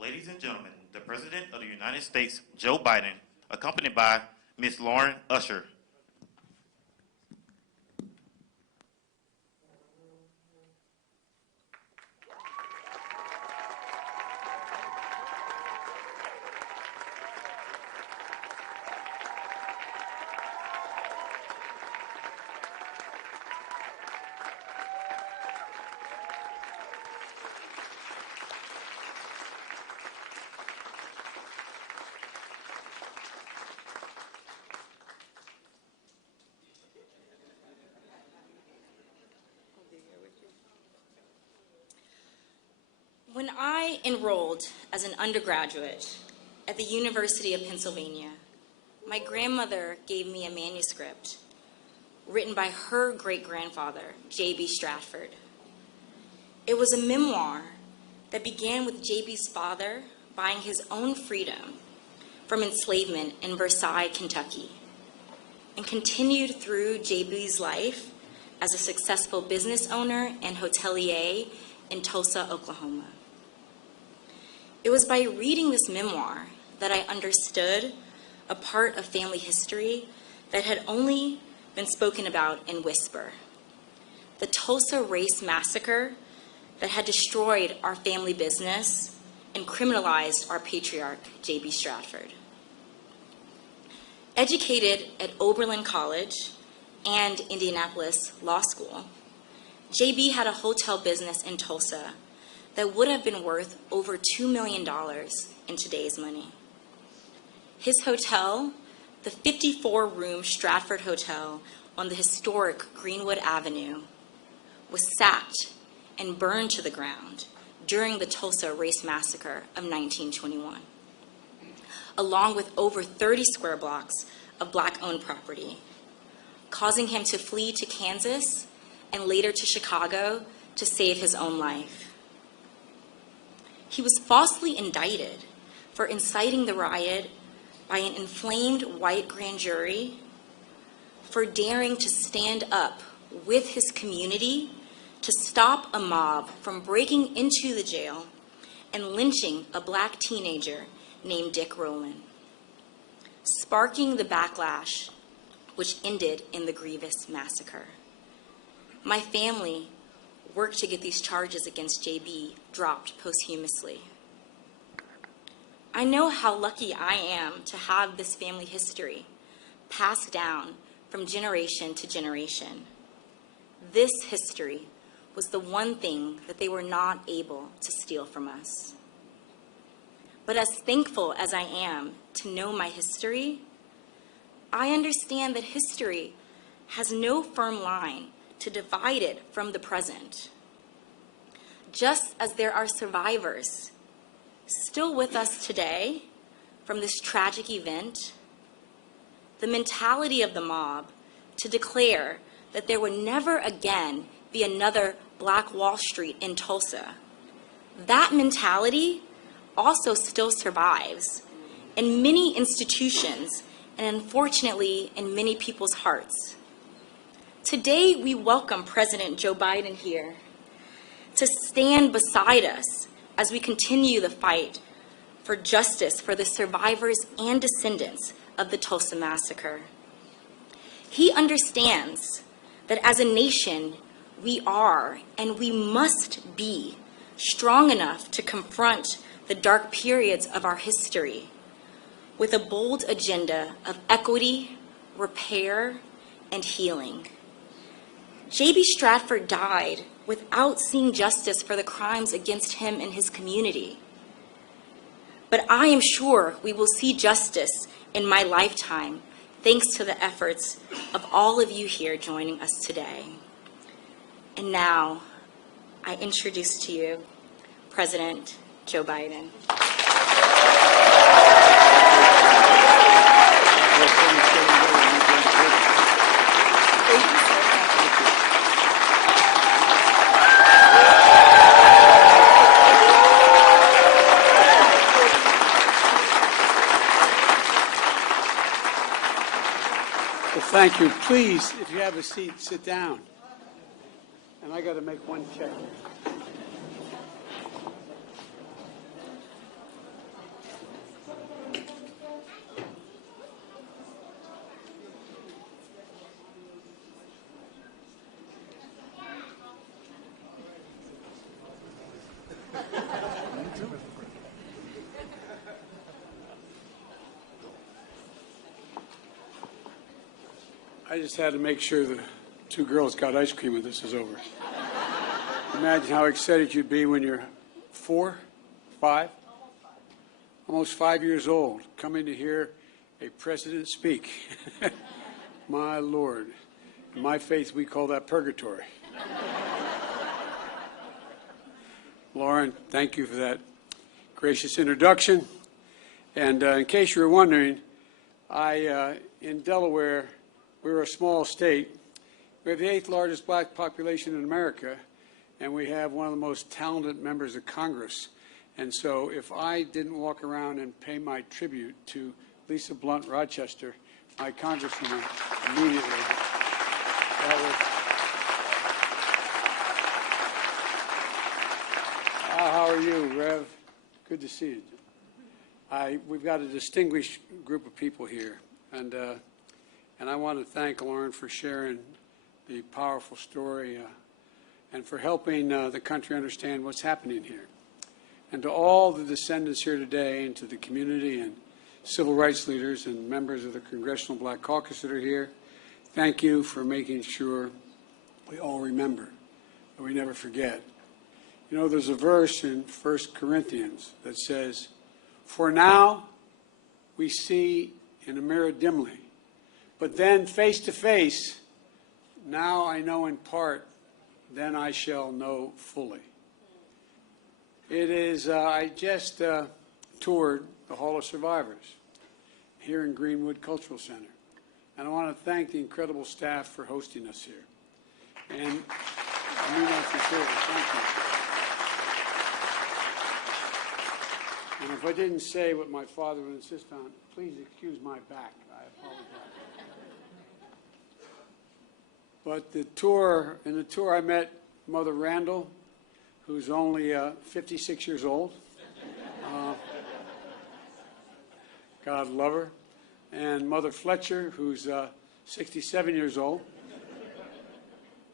Ladies and gentlemen, the President of the United States, Joe Biden, accompanied by Ms. Lauren Usher. When I enrolled as an undergraduate at the University of Pennsylvania, my grandmother gave me a manuscript written by her great-grandfather, J.B. Stratford. It was a memoir that began with J.B.'s father buying his own freedom from enslavement in Versailles, Kentucky, and continued through J.B.'s life as a successful business owner and hotelier in Tulsa, Oklahoma. It was by reading this memoir that I understood a part of family history that had only been spoken about in whisper. The Tulsa race massacre that had destroyed our family business and criminalized our patriarch, J.B. Stratford. Educated at Oberlin College and Indianapolis Law School, J.B. had a hotel business in Tulsa that would have been worth over $2 million in today's money. His hotel, the 54-room Stratford Hotel on the historic Greenwood Avenue, was sacked and burned to the ground during the Tulsa Race Massacre of 1921, along with over 30 square blocks of Black-owned property, causing him to flee to Kansas and later to Chicago to save his own life. He was falsely indicted for inciting the riot by an inflamed white grand jury for daring to stand up with his community to stop a mob from breaking into the jail and lynching a Black teenager named Dick Rowland, sparking the backlash which ended in the grievous massacre. My family worked to get these charges against JB dropped posthumously. I know how lucky I am to have this family history passed down from generation to generation. This history was the one thing that they were not able to steal from us. But as thankful as I am to know my history, I understand that history has no firm line to divide it from the present. Just as there are survivors still with us today from this tragic event, the mentality of the mob to declare that there would never again be another Black Wall Street in Tulsa, that mentality also still survives in many institutions and unfortunately in many people's hearts. Today, we welcome President Joe Biden here to stand beside us as we continue the fight for justice for the survivors and descendants of the Tulsa Massacre. He understands that as a nation, we are and we must be strong enough to confront the dark periods of our history with a bold agenda of equity, repair, and healing. J.B. Stratford died without seeing justice for the crimes against him and his community. But I am sure we will see justice in my lifetime, thanks to the efforts of all of you here joining us today. And now, I introduce to you President Joe Biden. Thank you. Please, if you have a seat, sit down. And I got to make one check. I just had to make sure the two girls got ice cream when this is over. Imagine how excited you'd be when you're 4, 5, almost 5 years old, coming to hear a president speak. My Lord. In my faith, we call that purgatory. Lauren, thank you for that gracious introduction. And in case you were wondering, in Delaware, we're a small state. We have the 8th largest black population in America, and we have one of the most talented members of Congress. And so if I didn't walk around and pay my tribute to Lisa Blunt Rochester, my congresswoman, immediately, that was... How are you, Rev? Good to see you. We've got a distinguished group of people here, and I want to thank Lauren for sharing the powerful story and for helping the country understand what's happening here. And to all the descendants here today, and to the community and civil rights leaders and members of the Congressional Black Caucus that are here, thank you for making sure we all remember, that we never forget. You know, there's a verse in 1 Corinthians that says, "For now we see in a mirror dimly, but then face to face, now I know in part, then I shall know fully." It is, I just toured the Hall of Survivors here in Greenwood Cultural Center. And I want to thank the incredible staff for hosting us here. And I mean that sincerely. Thank you. And if I didn't say what my father would insist on, please excuse my back. I apologize. But in the tour I met Mother Randall, who's only 56 years old. God love her. And Mother Fletcher, who's 67 years old.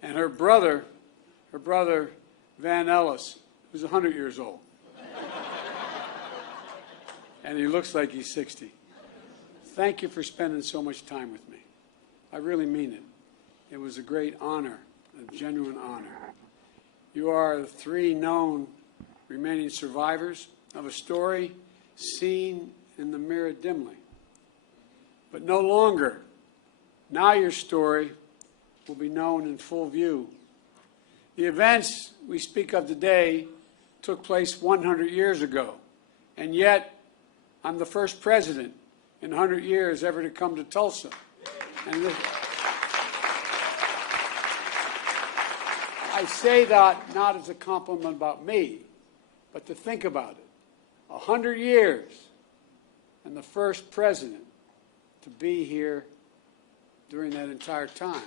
And her brother Van Ellis, who's 100 years old. And he looks like he's 60. Thank you for spending so much time with me. I really mean it. It was a great honor, a genuine honor. You are the 3 known remaining survivors of a story seen in the mirror dimly. But no longer. Now your story will be known in full view. The events we speak of today took place 100 years ago, and yet I'm the first president in 100 years ever to come to Tulsa. And I say that not as a compliment about me, but to think about it. 100 years and the first president to be here during that entire time.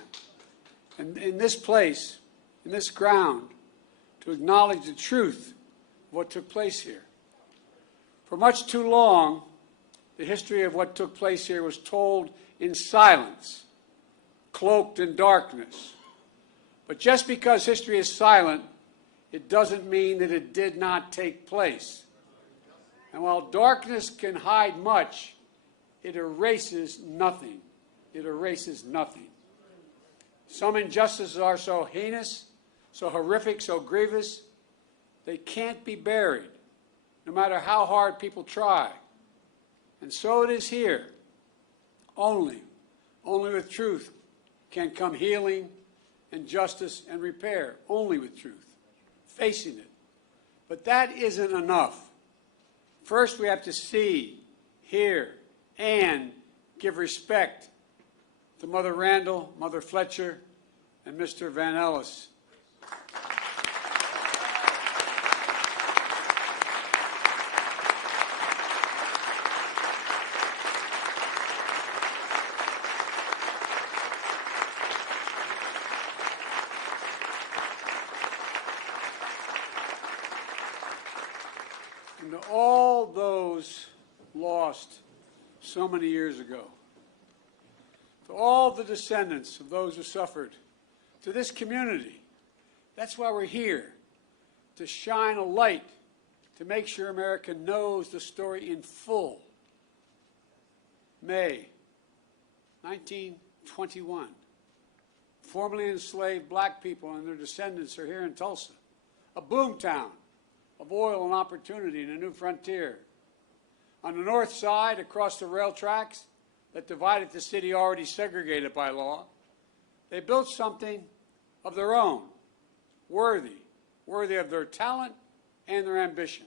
And in this place, in this ground, to acknowledge the truth of what took place here. For much too long, the history of what took place here was told in silence, cloaked in darkness. But just because history is silent, it doesn't mean that it did not take place. And while darkness can hide much, it erases nothing. It erases nothing. Some injustices are so heinous, so horrific, so grievous, they can't be buried, no matter how hard people try. And so it is here. Only with truth can come healing and justice and repair. Only with truth. Facing it. But that isn't enough. First, we have to see, hear, and give respect to Mother Randall, Mother Fletcher, and Mr. Van Ellis. And to all those lost so many years ago, to all the descendants of those who suffered, to this community, that's why we're here, to shine a light to make sure America knows the story in full. May 1921. Formerly enslaved black people and their descendants are here in Tulsa, a boomtown of oil and opportunity in a new frontier. On the north side, across the rail tracks that divided the city already segregated by law, they built something of their own, worthy of their talent and their ambition.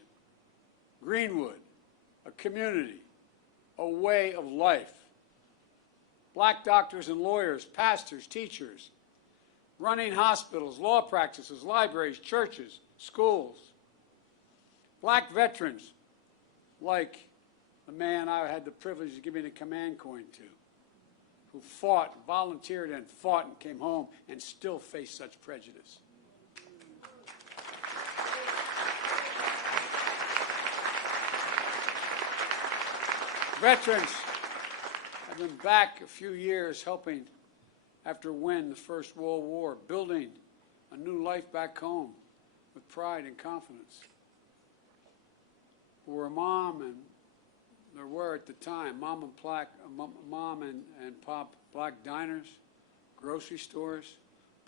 Greenwood, a community, a way of life. Black doctors and lawyers, pastors, teachers, running hospitals, law practices, libraries, churches, schools. Black veterans, like the man I had the privilege of giving a command coin to, who fought, volunteered and fought and came home and still face such prejudice. Veterans have been back a few years helping after winning the First World War, building a new life back home with pride and confidence. Who were mom and there were at the time mom and pop black diners, grocery stores,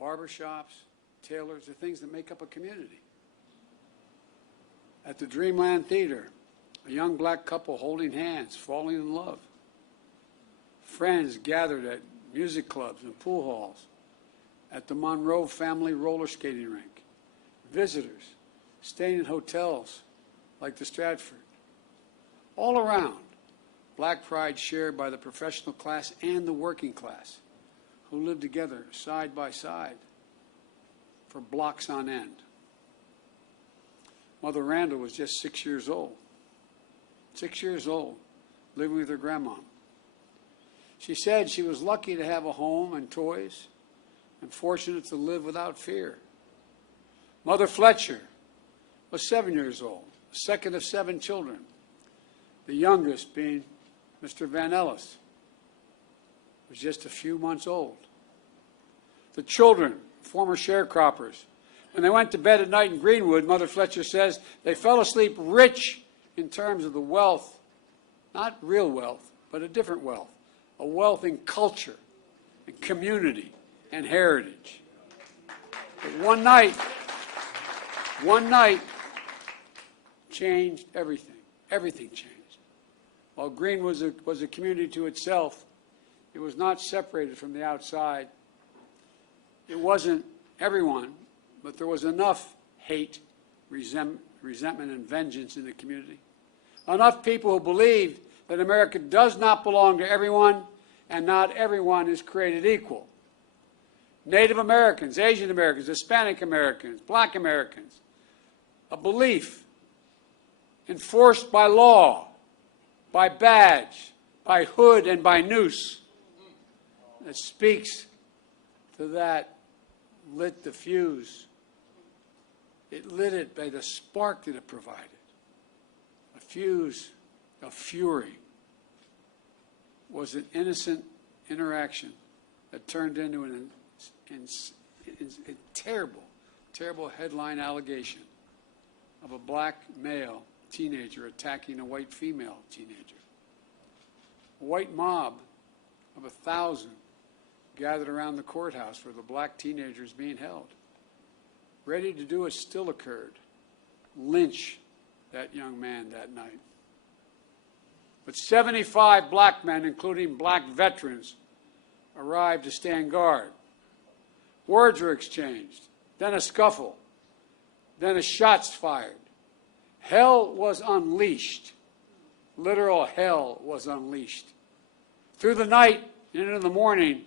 barbershops, tailors, the things that make up a community. At the Dreamland Theater, a young black couple holding hands, falling in love. Friends gathered at music clubs and pool halls, at the Monroe family roller skating rink. Visitors staying in hotels like the Stratford. All around, black pride shared by the professional class and the working class, who lived together side by side for blocks on end. Mother Randall was just 6 years old. 6 years old, living with her grandma. She said she was lucky to have a home and toys and fortunate to live without fear. Mother Fletcher was 7 years old, the second of 7 children, the youngest being Mr. Van Ellis, was just a few months old. The children, former sharecroppers, when they went to bed at night in Greenwood, Mother Fletcher says they fell asleep rich in terms of the wealth, not real wealth, but a different wealth, a wealth in culture and community and heritage. But one night changed everything. Everything changed. While Greenwood was a community to itself, it was not separated from the outside. It wasn't everyone, but there was enough hate, resentment, and vengeance in the community. Enough people who believed that America does not belong to everyone and not everyone is created equal. Native Americans, Asian Americans, Hispanic Americans, Black Americans. A belief enforced by law, by badge, by hood, and by noose that speaks to that lit the fuse. It lit it by the spark that it provided. A fuse of fury was an innocent interaction that turned into a terrible, terrible headline allegation of a black male teenager attacking a white female teenager. A white mob of 1,000 gathered around the courthouse where the black teenagers being held. Ready to do as still occurred, lynch that young man that night. But 75 black men, including black veterans, arrived to stand guard. Words were exchanged, then a scuffle, then a shots fired. Hell was unleashed. Literal hell was unleashed. Through the night and into the morning,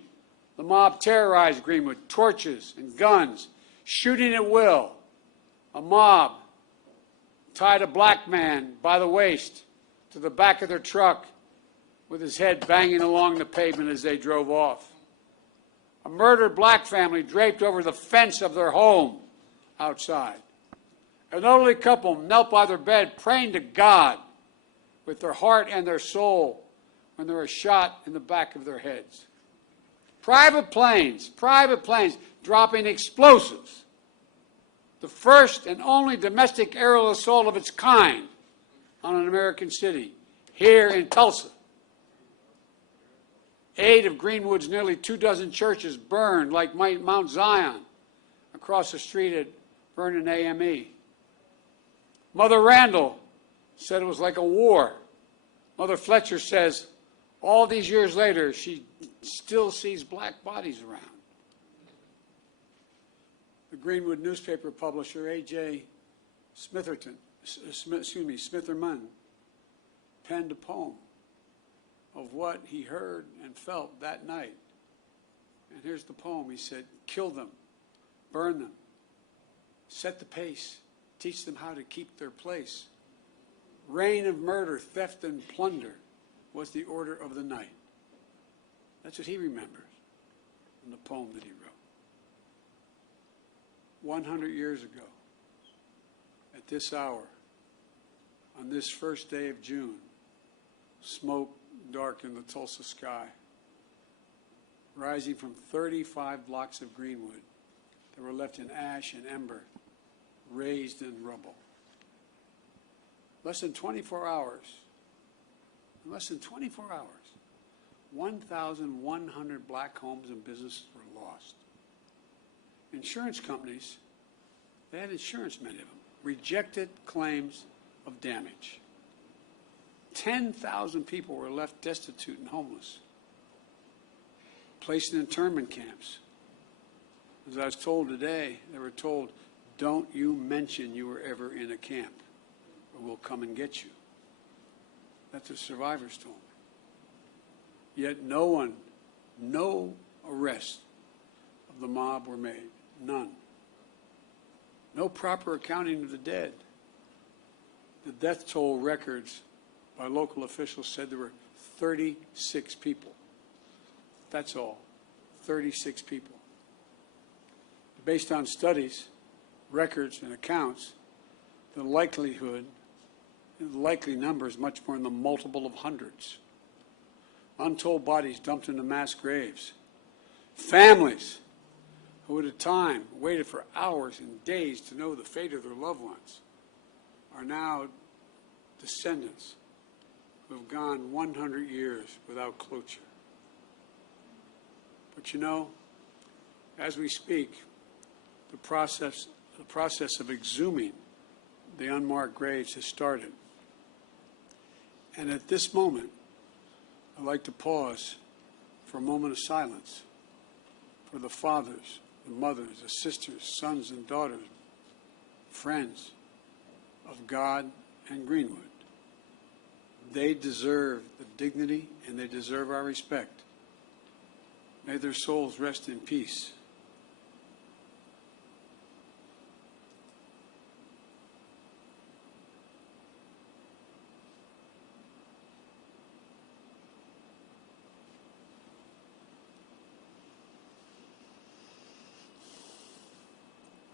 the mob terrorized Greenwood, torches and guns, shooting at will. A mob tied a black man by the waist to the back of their truck with his head banging along the pavement as they drove off. A murdered black family draped over the fence of their home outside. An elderly couple knelt by their bed praying to God with their heart and their soul when they were shot in the back of their heads. Private planes dropping explosives the first and only domestic aerial assault of its kind on an American city, here in Tulsa. 8 of Greenwood's nearly 24 churches burned like Mount Zion across the street at Vernon AME. Mother Randall said it was like a war. Mother Fletcher says all these years later she still sees black bodies around. The Greenwood newspaper publisher A.J. Smitherman penned a poem of what he heard and felt that night. And here's the poem. He said, "Kill them, burn them, set the pace, teach them how to keep their place. Reign of murder, theft, and plunder was the order of the night." That's what he remembers in the poem that he wrote. 100 years ago, at this hour, on this first day of June, smoke darkened the Tulsa sky, rising from 35 blocks of Greenwood that were left in ash and ember, raised in rubble. Less than 24 hours, 1,100 black homes and businesses were lost. Insurance companies, they had insurance, many of them, rejected claims of damage. 10,000 people were left destitute and homeless, placed in internment camps. As I was told today, they were told, "Don't you mention you were ever in a camp, or we'll come and get you." That's what survivors told me. Yet no arrests of the mob were made. None. No proper accounting of the dead. The death toll records by local officials said there were 36 people. That's all. 36 people. Based on studies, records, and accounts, the likely number is much more in the multiple of hundreds. Untold bodies dumped into mass graves. Families who at a time waited for hours and days to know the fate of their loved ones are now descendants who have gone 100 years without closure. But you know, as we speak, the process of exhuming the unmarked graves has started. And at this moment, I'd like to pause for a moment of silence for the fathers, the mothers, the sisters, sons and daughters, friends of God and Greenwood. They deserve the dignity and they deserve our respect. May their souls rest in peace.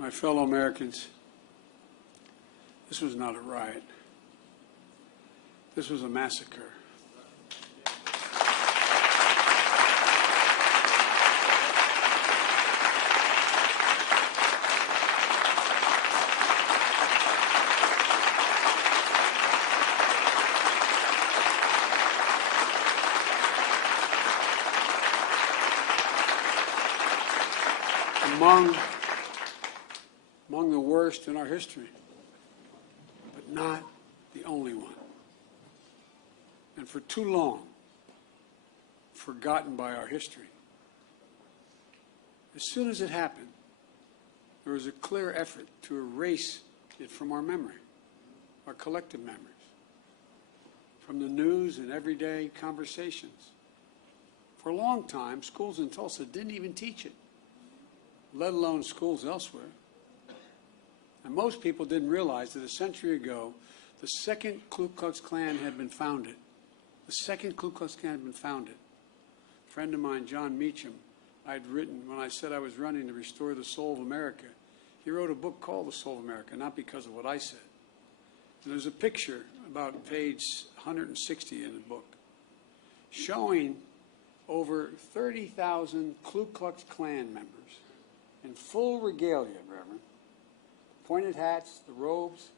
My fellow Americans, this was not a riot. This was a massacre. Among the worst in our history, but not the only one. And for too long, forgotten by our history. As soon as it happened, there was a clear effort to erase it from our memory, our collective memories, from the news and everyday conversations. For a long time, schools in Tulsa didn't even teach it, let alone schools elsewhere. And most people didn't realize that a century ago, the second Ku Klux Klan had been founded. The second Ku Klux Klan had been founded. A friend of mine, John Meacham, I'd written when I said I was running to restore the soul of America. He wrote a book called The Soul of America, not because of what I said. And there's a picture about page 160 in the book showing over 30,000 Ku Klux Klan members in full regalia, Reverend, pointed hats, the robes,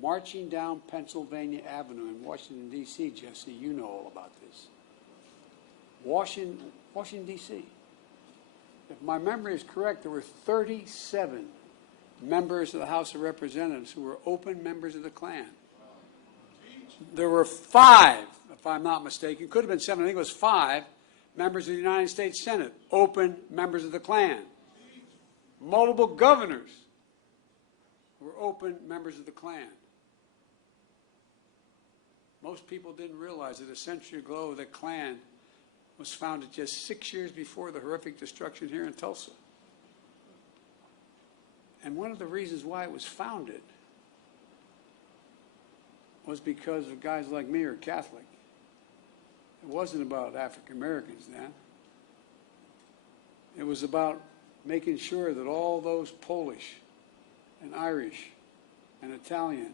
marching down Pennsylvania Avenue in Washington, D.C., Jesse, you know all about this. Washington, D.C. If my memory is correct, there were 37 members of the House of Representatives who were open members of the Klan. There were 5, if I'm not mistaken, could have been 7, I think it was 5, members of the United States Senate, open members of the Klan. Multiple governors were open members of the Klan. Most people didn't realize that a century ago the Klan was founded just 6 years before the horrific destruction here in Tulsa. And one of the reasons why it was founded was because of guys like me who are Catholic. It wasn't about African Americans then. It was about making sure that all those Polish and Irish and Italian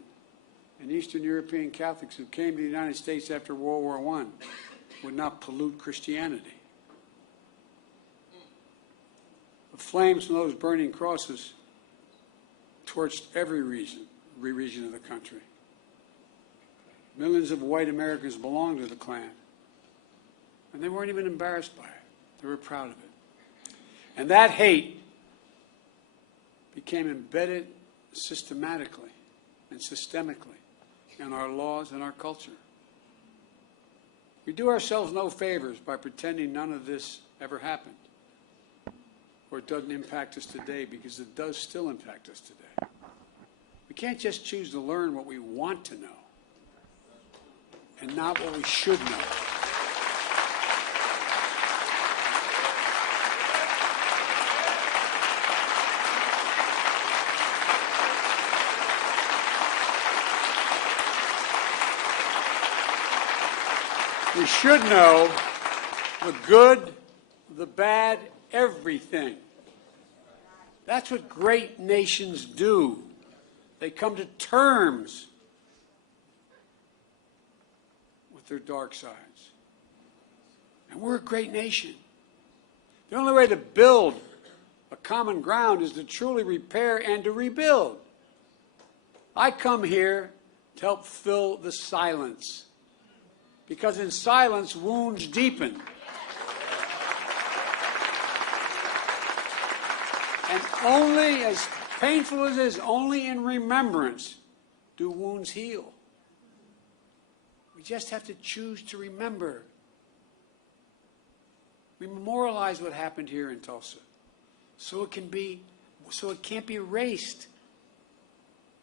and Eastern European Catholics who came to the United States after World War I would not pollute Christianity. The flames from those burning crosses torched every region of the country. Millions of white Americans belonged to the Klan, and they weren't even embarrassed by it. They were proud of it. And that hate became embedded systematically and systemically in our laws and our culture. We do ourselves no favors by pretending none of this ever happened, or it doesn't impact us today, because it does still impact us today. We can't just choose to learn what we want to know and not what we should know. We should know the good, the bad, everything. That's what great nations do. They come to terms with their dark sides. And we're a great nation. The only way to build a common ground is to truly repair and to rebuild. I come here to help fill the silence, because in silence, wounds deepen. And only, as painful as it is, only in remembrance do wounds heal. We just have to choose to remember. We memorialize what happened here in Tulsa, so it can't be erased.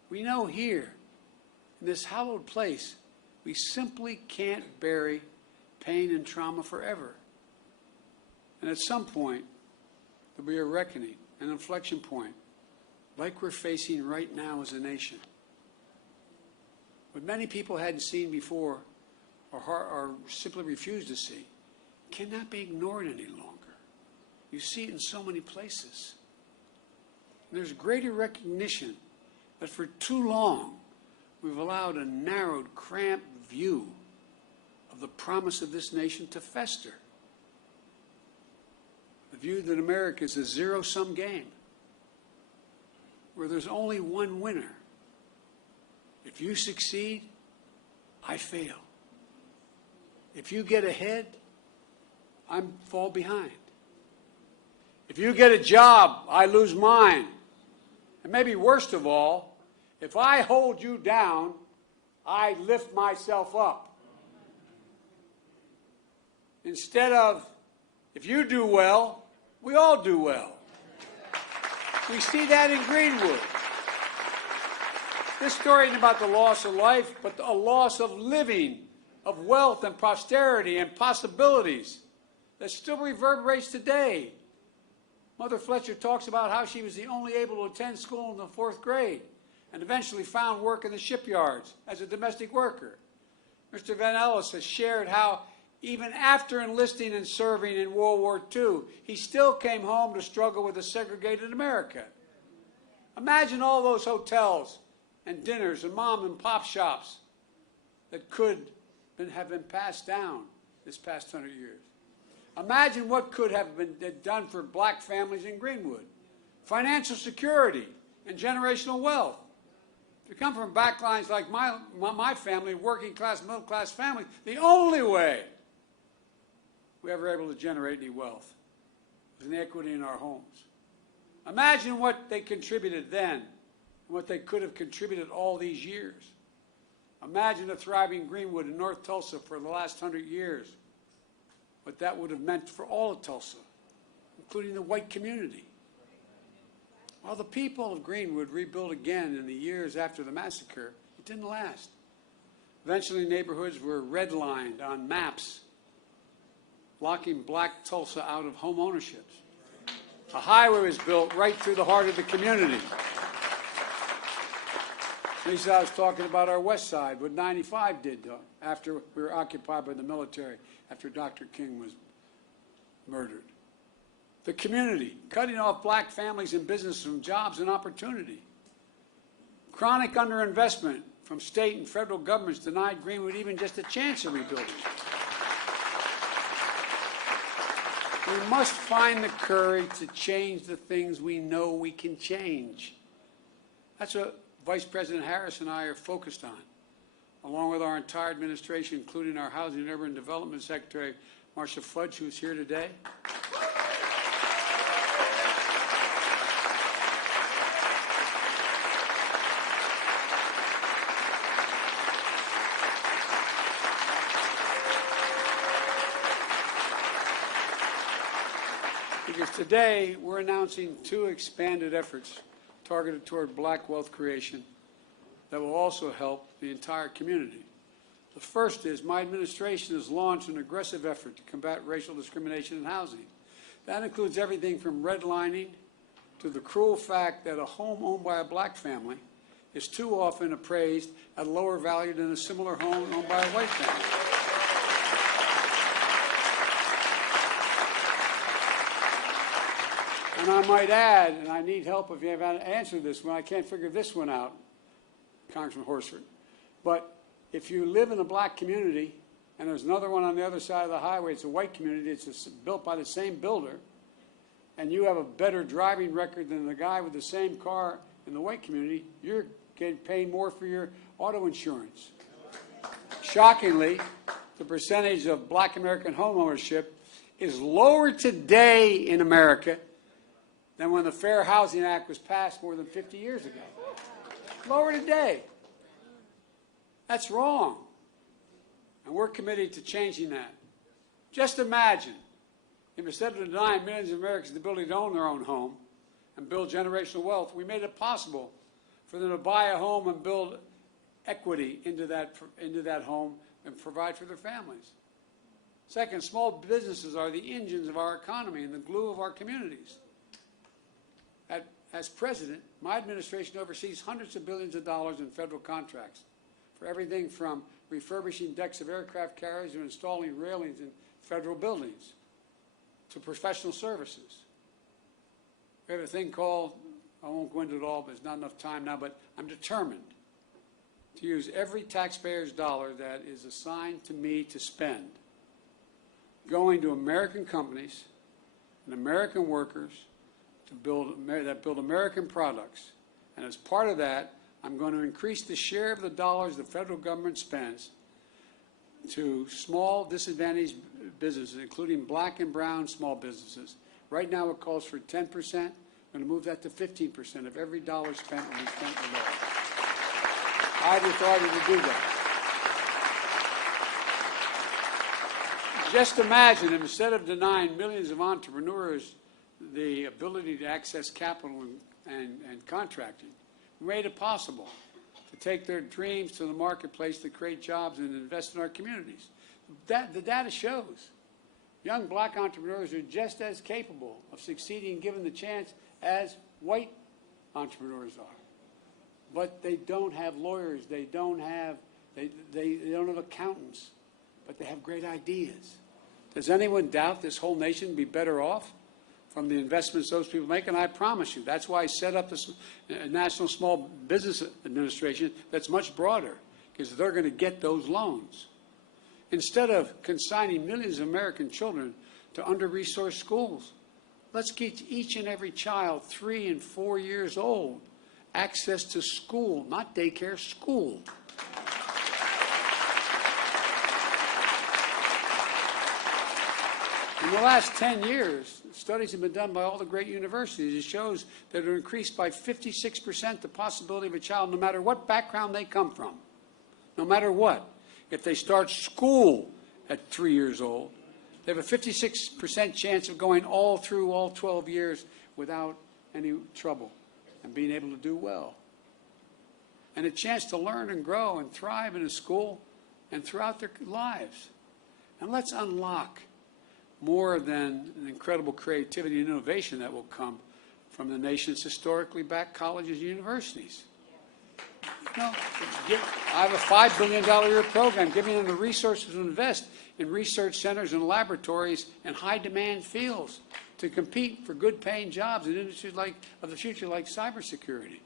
We know here, in this hallowed place, we simply can't bury pain and trauma forever. And at some point, there'll be a reckoning, an inflection point, like we're facing right now as a nation. What many people hadn't seen before, or simply refused to see, cannot be ignored any longer. You see it in so many places. And there's greater recognition that for too long, we've allowed a narrowed, cramped view of the promise of this nation to fester. The view that America is a zero-sum game, where there's only one winner. If you succeed, I fail. If you get ahead, I fall behind. If you get a job, I lose mine. And maybe worst of all, if I hold you down, I lift myself up. Instead of, if you do well, we all do well. We see that in Greenwood. This story isn't about the loss of life, but a loss of living, of wealth and prosperity and possibilities that still reverberates today. Mother Fletcher talks about how she was the only able to attend school in the 4th grade and eventually found work in the shipyards as a domestic worker. Mr. Van Ellis has shared how even after enlisting and serving in World War II, he still came home to struggle with a segregated America. Imagine all those hotels and dinners and mom and pop shops that could have been passed down this past 100 years. Imagine what could have been done for black families in Greenwood. Financial security, and generational wealth. If you come from backlines like my family, working class, middle class family, the only way we ever able to generate any wealth was an equity in our homes. Imagine what they contributed then and what they could have contributed all these years. Imagine a thriving Greenwood in North Tulsa for the last 100 years, what that would have meant for all of Tulsa, including the white community. While the people of Greenwood rebuilt again in the years after the massacre, it didn't last. Eventually, neighborhoods were redlined on maps, blocking black Tulsa out of home ownership. A highway was built right through the heart of the community. Lisa, I was talking about our west side, what 95 did after we were occupied by the military, after Dr. King was murdered. The community, cutting off black families and businesses from jobs and opportunity. Chronic underinvestment from state and federal governments denied Greenwood even just a chance of rebuilding. We must find the courage to change the things we know we can change. That's what Vice President Harris and I are focused on, along with our entire administration, including our Housing and Urban Development Secretary, Marcia Fudge, who's here today. Because today we're announcing two expanded efforts targeted toward black wealth creation that will also help the entire community. The first is my administration has launched an aggressive effort to combat racial discrimination in housing. That includes everything from redlining to the cruel fact that a home owned by a black family is too often appraised at a lower value than a similar home owned by a white family. And I might add, and I need help if you have answered this one, I can't figure this one out, Congressman Horsford, but if you live in a black community and there's another one on the other side of the highway, it's a white community, it's built by the same builder, and you have a better driving record than the guy with the same car in the white community, you're paying more for your auto insurance. Shockingly, the percentage of black American home ownership is lower today in America than when the Fair Housing Act was passed more than 50 years ago. Lower today. That's wrong. And we're committed to changing that. Just imagine if instead of denying millions of Americans the ability to own their own home and build generational wealth, we made it possible for them to buy a home and build equity into that home and provide for their families. Second, small businesses are the engines of our economy and the glue of our communities. As president, my administration oversees hundreds of billions of dollars in federal contracts for everything from refurbishing decks of aircraft carriers to installing railings in federal buildings to professional services. We have a thing called, I won't go into it all, but there's not enough time now, but I'm determined to use every taxpayer's dollar that is assigned to me to spend going to American companies and American workers that build American products. And as part of that, I'm going to increase the share of the dollars the federal government spends to small disadvantaged businesses, including black and brown small businesses. Right now it calls for 10%. I'm going to move that to 15% of every dollar spent will be spent in there. I have the authority to do that. Just imagine if instead of denying millions of entrepreneurs the ability to access capital and contracting, we made it possible to take their dreams to the marketplace to create jobs and invest in our communities. The data shows young black entrepreneurs are just as capable of succeeding given the chance as white entrepreneurs are. But they don't have lawyers, they don't have accountants, but they have great ideas. Does anyone doubt this whole nation would be better off from the investments those people make? And I promise you, that's why I set up this National Small Business Administration that's much broader, because they're going to get those loans. Instead of consigning millions of American children to under-resourced schools, let's get each and every child 3 and 4 years old access to school, not daycare, school. In the last 10 years, studies have been done by all the great universities. It shows that it increased by 56% the possibility of a child, no matter what background they come from, no matter what. If they start school at 3 years old, they have a 56% chance of going all through all 12 years without any trouble and being able to do well. And a chance to learn and grow and thrive in a school and throughout their lives. And let's unlock more than an incredible creativity and innovation that will come from the nation's historically backed colleges and universities. You know, I have a $5 billion a year program giving them the resources to invest in research centers and laboratories in high-demand fields to compete for good-paying jobs in industries of the future like cybersecurity.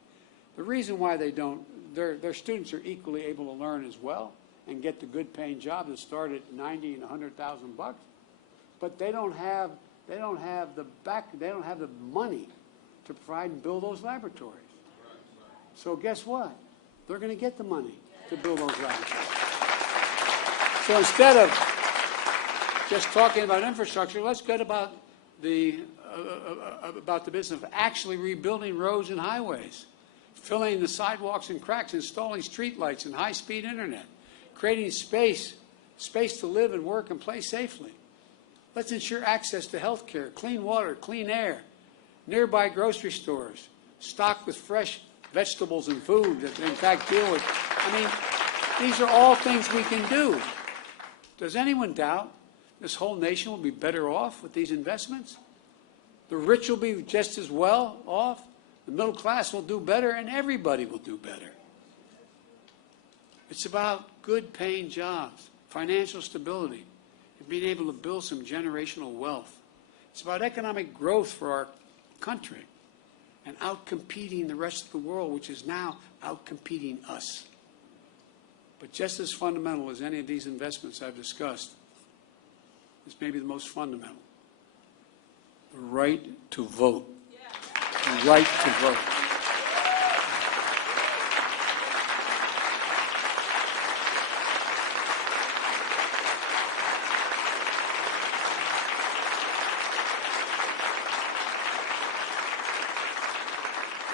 The reason why they don't, their students are equally able to learn as well and get the good-paying jobs that start at $90,000 and $100,000. But they don't have the money to provide and build those laboratories. So guess what? They're going to get the money to build those laboratories. So instead of just talking about infrastructure, let's get about the business of actually rebuilding roads and highways, filling the sidewalks and cracks, installing street lights and high-speed internet, creating space to live and work and play safely. Let's ensure access to health care, clean water, clean air, nearby grocery stores, stocked with fresh vegetables and food that in fact deal with. I mean, these are all things we can do. Does anyone doubt this whole nation will be better off with these investments? The rich will be just as well off, the middle class will do better, and everybody will do better. It's about good paying jobs, financial stability, and being able to build some generational wealth. It's about economic growth for our country and outcompeting the rest of the world, which is now outcompeting us. But just as fundamental as any of these investments I've discussed is maybe the most fundamental: the right to vote. The right to vote.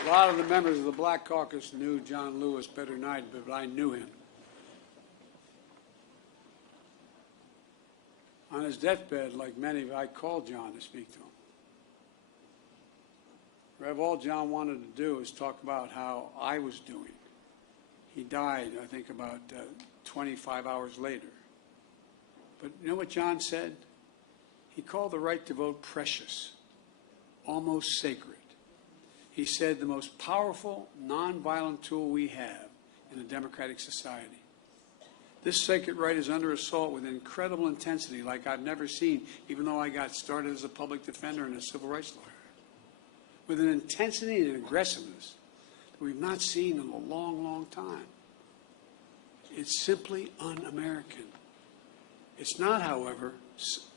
A lot of the members of the Black Caucus knew John Lewis better than I did, but I knew him. On his deathbed, like many, I called John to speak to him. Rev, all John wanted to do is talk about how I was doing. He died, I think, about 25 hours later. But you know what John said? He called the right to vote precious, almost sacred. He said the most powerful, nonviolent tool we have in a democratic society. This sacred right is under assault with incredible intensity like I've never seen, even though I got started as a public defender and a civil rights lawyer. With an intensity and an aggressiveness that we've not seen in a long, long time. It's simply un-American. It's not, however,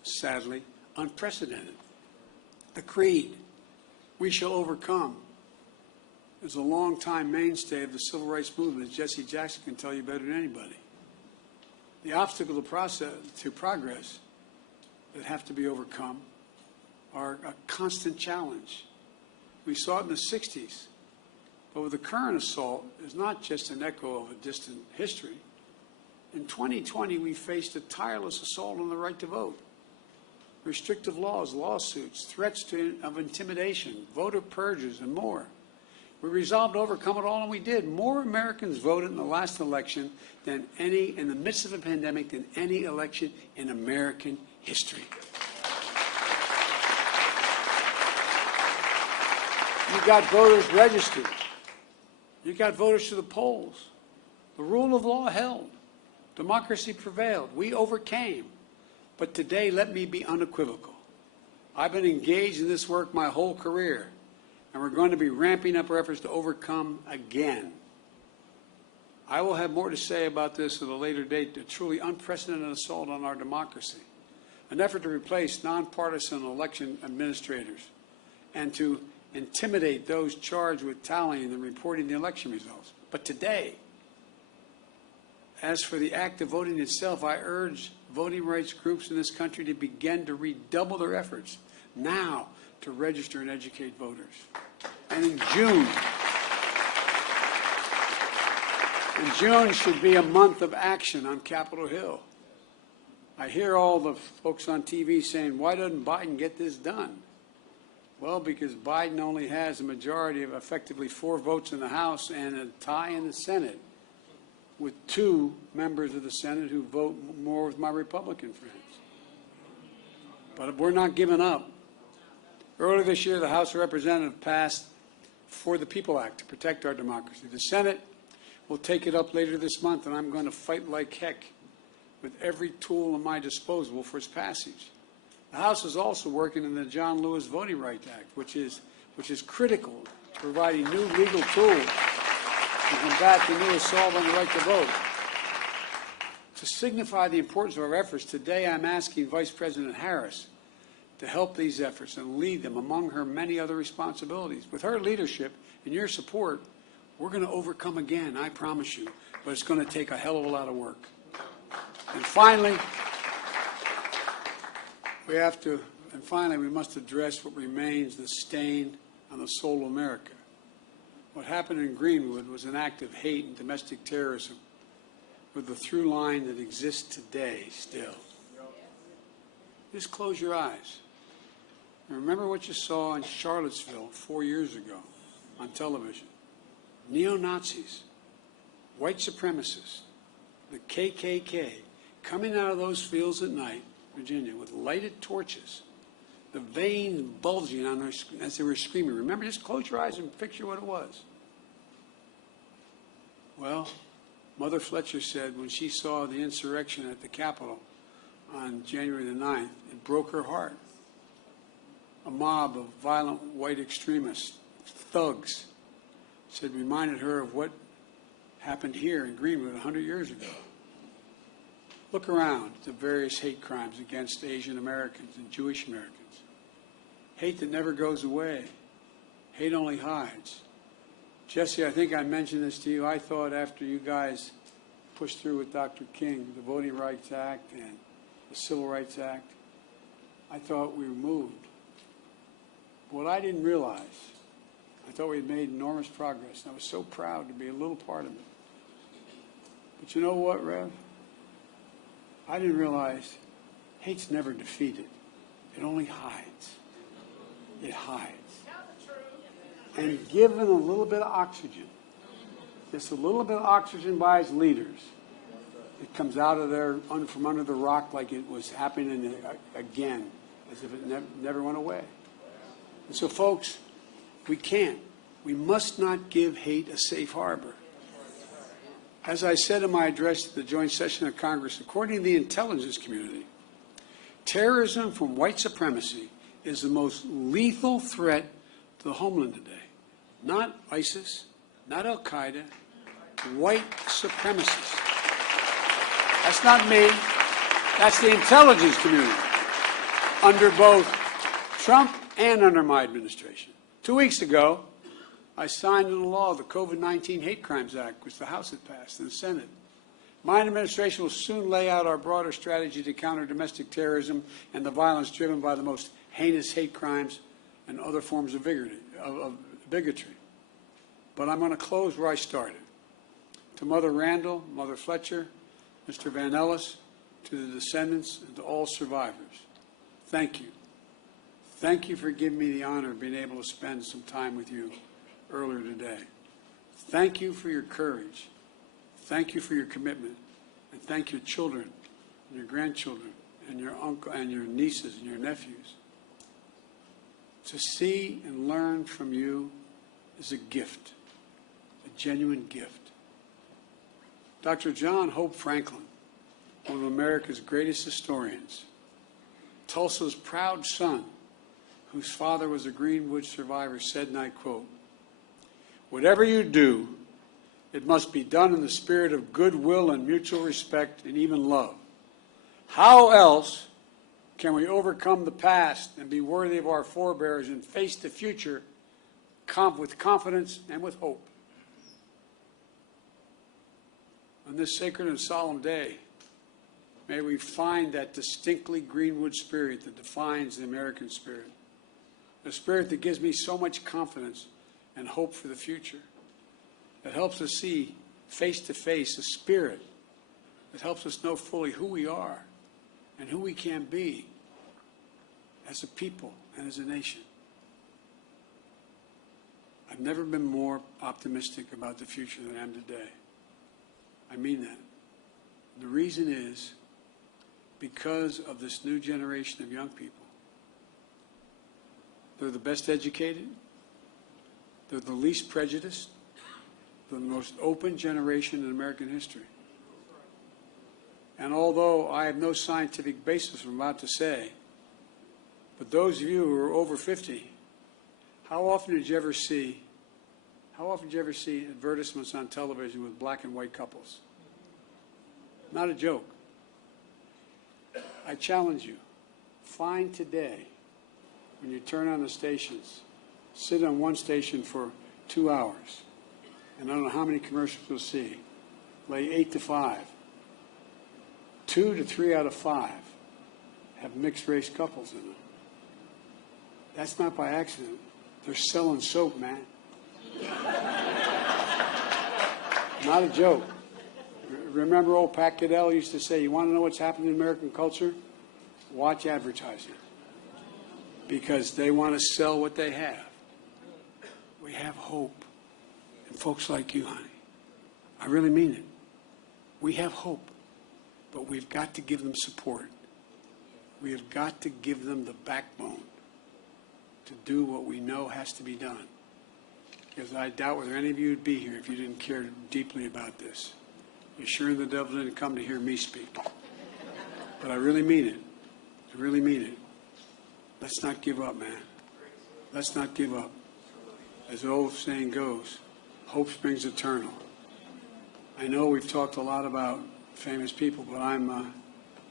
sadly, unprecedented. The creed, "We shall overcome," is a long-time mainstay of the civil rights movement, as Jesse Jackson can tell you better than anybody. The obstacle to progress that have to be overcome are a constant challenge. We saw it in the 60s, but with the current assault, it's not just an echo of a distant history. In 2020, we faced a tireless assault on the right to vote. Restrictive laws, lawsuits, threats of intimidation, voter purges, and more. We resolved to overcome it all, and we did. More Americans voted in the last election than in the midst of a pandemic, than any election in American history. You got voters registered. You got voters to the polls. The rule of law held. Democracy prevailed. We overcame. But today, let me be unequivocal. I've been engaged in this work my whole career, and we're going to be ramping up our efforts to overcome again. I will have more to say about this at a later date, a truly unprecedented assault on our democracy, an effort to replace nonpartisan election administrators and to intimidate those charged with tallying and reporting the election results. But today, as for the act of voting itself, I urge voting rights groups in this country to begin to redouble their efforts now to register and educate voters. And in June should be a month of action on Capitol Hill. I hear all the folks on TV saying, why doesn't Biden get this done? Well, because Biden only has a majority of effectively 4 votes in the House and a tie in the Senate, with 2 members of the Senate who vote more with my Republican friends. But we're not giving up. Earlier this year, the House of Representatives passed For the People Act to protect our democracy. The Senate will take it up later this month, and I'm going to fight like heck with every tool at my disposal for its passage. The House is also working on the John Lewis Voting Rights Act, which is critical to providing new legal tools to combat the new assault on the right to vote. To signify the importance of our efforts, today I'm asking Vice President Harris to help these efforts and lead them among her many other responsibilities. With her leadership and your support, we're going to overcome again, I promise you, but it's going to take a hell of a lot of work. And finally, we must address what remains the stain on the soul of America. What happened in Greenwood was an act of hate and domestic terrorism with the through line that exists today still. Just close your eyes. And remember what you saw in Charlottesville 4 years ago on television. Neo-Nazis, white supremacists, the KKK, coming out of those fields at night, Virginia, with lighted torches, the veins bulging on their, as they were screaming. Remember, just close your eyes and picture what it was. Well, Mother Fletcher said when she saw the insurrection at the Capitol on January the 9th, it broke her heart. A mob of violent white extremists, thugs, reminded her of what happened here in Greenwood 100 years ago. Look around at the various hate crimes against Asian Americans and Jewish Americans. Hate that never goes away. Hate only hides. Jesse, I think I mentioned this to you. I thought after you guys pushed through with Dr. King, the Voting Rights Act and the Civil Rights Act, I thought we were moved. What I didn't realize, I thought we had made enormous progress, and I was so proud to be a little part of it. But you know what, Rev? I didn't realize hate's never defeated. It only hides. It hides. And given a little bit of oxygen, just a little bit of oxygen by its leaders, it comes out of there from under the rock like it was happening again, as if it never went away. And so, folks, we must not give hate a safe harbor. As I said in my address to the joint session of Congress, according to the intelligence community, terrorism from white supremacy is the most lethal threat to the homeland today. Not ISIS, not Al-Qaeda, white supremacists. That's not me. That's the intelligence community under both Trump and under my administration. 2 weeks ago, I signed into law the COVID-19 Hate Crimes Act, which the House had passed, and the Senate. My administration will soon lay out our broader strategy to counter domestic terrorism and the violence driven by the most heinous hate crimes and other forms of bigotry. But I'm going to close where I started. To Mother Randall, Mother Fletcher, Mr. Van Ellis, to the descendants, and to all survivors, thank you. Thank you for giving me the honor of being able to spend some time with you earlier today. Thank you for your courage. Thank you for your commitment. And thank your children and your grandchildren and your uncle and your nieces and your nephews. To see and learn from you is a gift, a genuine gift. Dr. John Hope Franklin, one of America's greatest historians, Tulsa's proud son, whose father was a Greenwood survivor, said, and I quote, "Whatever you do, it must be done in the spirit of goodwill and mutual respect and even love. How else can we overcome the past and be worthy of our forebears and face the future with confidence and with hope. On this sacred and solemn day, may we find that distinctly Greenwood spirit that defines the American spirit, a spirit that gives me so much confidence and hope for the future, that helps us see face to face a spirit that helps us know fully who we are and who we can be as a people and as a nation. I've never been more optimistic about the future than I am today. I mean that. The reason is because of this new generation of young people. They're the best educated. They're the least prejudiced. They're the most open generation in American history. And although I have no scientific basis for what I'm about to say, but those of you who are over 50, how often did you ever see advertisements on television with black and white couples? Not a joke. I challenge you, find today, when you turn on the stations, sit on one station for 2 hours, and I don't know how many commercials you'll see, lay 8 to 5. 2 to 3 out of 5 have mixed-race couples in them. That's not by accident. They're selling soap, man. Not a joke. Remember old Pat Caddell used to say, you want to know what's happening in American culture? Watch advertising. Because they want to sell what they have. We have hope. And folks like you, honey, I really mean it. We have hope. But we've got to give them support. We have got to give them the backbone to do what we know has to be done. Because I doubt whether any of you would be here if you didn't care deeply about this. You're sure the devil didn't come to hear me speak. But I really mean it. I really mean it. Let's not give up, man. Let's not give up. As the old saying goes, hope springs eternal. I know we've talked a lot about famous people, but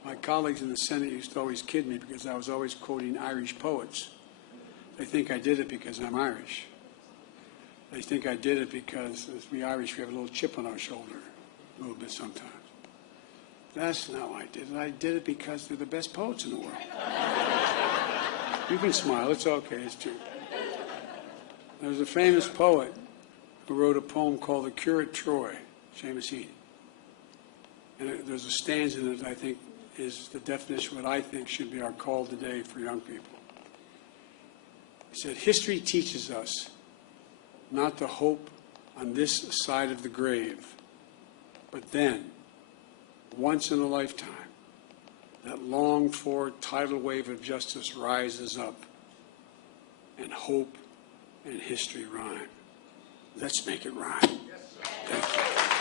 my colleagues in the Senate used to always kid me because I was always quoting Irish poets. They think I did it because I'm Irish. They think I did it because, as we Irish, we have a little chip on our shoulder, a little bit sometimes. That's not why I did it. I did it because they're the best poets in the world. You can smile. It's okay. It's true. There's a famous poet who wrote a poem called The Cure at Troy, Seamus Heaney. And there's a stanza in it I think is the definition of what I think should be our call today for young people. He said, history teaches us not to hope on this side of the grave, but then, once in a lifetime, that longed-for tidal wave of justice rises up, and hope and history rhyme. Let's make it rhyme. Thank you.